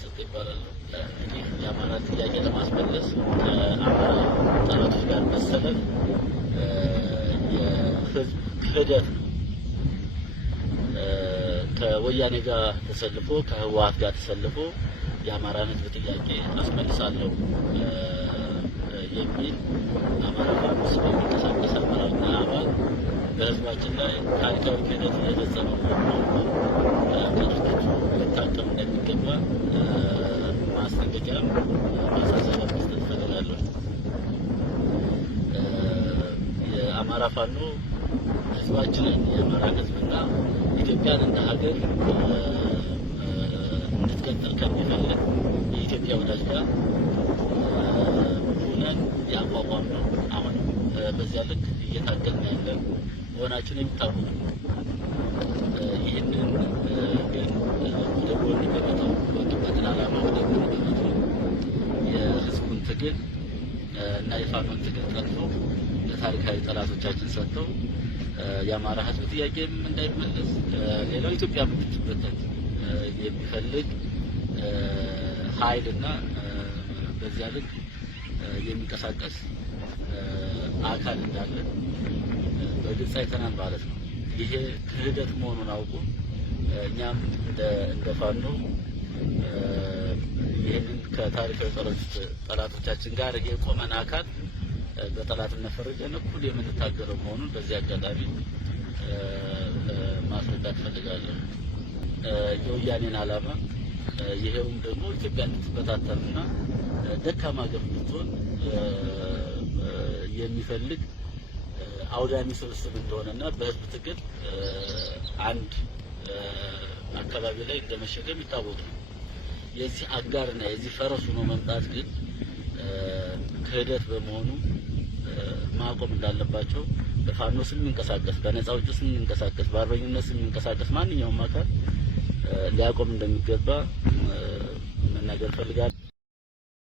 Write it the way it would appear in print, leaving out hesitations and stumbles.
ስልክ ይባላል። እንግዲህ የአማራ ጥያቄ ለማስመለስ ከአማራ ጠላቶች ጋር መሰለፍ የህዝብ ክህደት ነው። ከወያኔ ጋር ተሰልፎ ከህወሓት ጋር ተሰልፎ የአማራን ህዝብ ጥያቄ አስመልሳለሁ የሚል አማራ ፋኖስ የሚንቀሳቀስ አመራርና አባል በህዝባችን ላይ ታሪካዊ ክህደት እየፈጸመ መሆኑን ከድርጊቱ ሊታቀብ እንደሚገባ ማስጠንቀቂያም ማሳሰቢያ መስጠት እፈልጋለሁ። የአማራ ፋኖ ህዝባችንን የአማራን ህዝብና ኢትዮጵያን እንደ ሀገር እንድትቀጥል ከሚፈልግ የኢትዮጵያ ወዳጅ ጋር ሆነን ያቋቋም ነው። አሁን በዚያ ልክ እየታገልን ያለን መሆናችን የሚታወቅ ነው። ይህንን ግን ወደ ጎን በመተው የወጡበትን ዓላማ ወደ ጎን በመተው የህዝቡን ትግል እና የፋኖን ትግል ጠልፎ ለታሪካዊ ጠላቶቻችን ሰጥተው የአማራ ህዝብ ጥያቄም እንዳይመለስ ሌላው ኢትዮጵያ የምትበተን የሚፈልግ ኃይልና በዚያ ልክ የሚንቀሳቀስ አካል እንዳለ በግልጽ አይተናል ማለት ነው። ይሄ ክህደት መሆኑን አውቁ እኛም እንደ ፋኖ ይህንን ከታሪካዊ ጠላቶቻችን ጋር የቆመን አካል በጠላትነት ፈርጀን እኩል የምንታገለው መሆኑን በዚህ አጋጣሚ ማስረዳት ፈልጋለሁ። የወያኔን ዓላማ ይሄውም ደግሞ ኢትዮጵያ እንድትበታተንና ደካማ ሀገር እንድትሆን የሚፈልግ አውዳሚ ስብስብ እንደሆነና በህዝብ ትግል አንድ አካባቢ ላይ እንደመሸገም ይታወቅ ነው። የዚህ አጋርና የዚህ ፈረስ ሆኖ መምጣት ግን ክህደት በመሆኑ ማቆም እንዳለባቸው በፋኖ ስም የሚንቀሳቀስ በነፃ አውጪ ስም የሚንቀሳቀስ በአርበኝነት ስም የሚንቀሳቀስ ማንኛውም አካል ሊያቆም እንደሚገባ መናገር ፈልጋለሁ።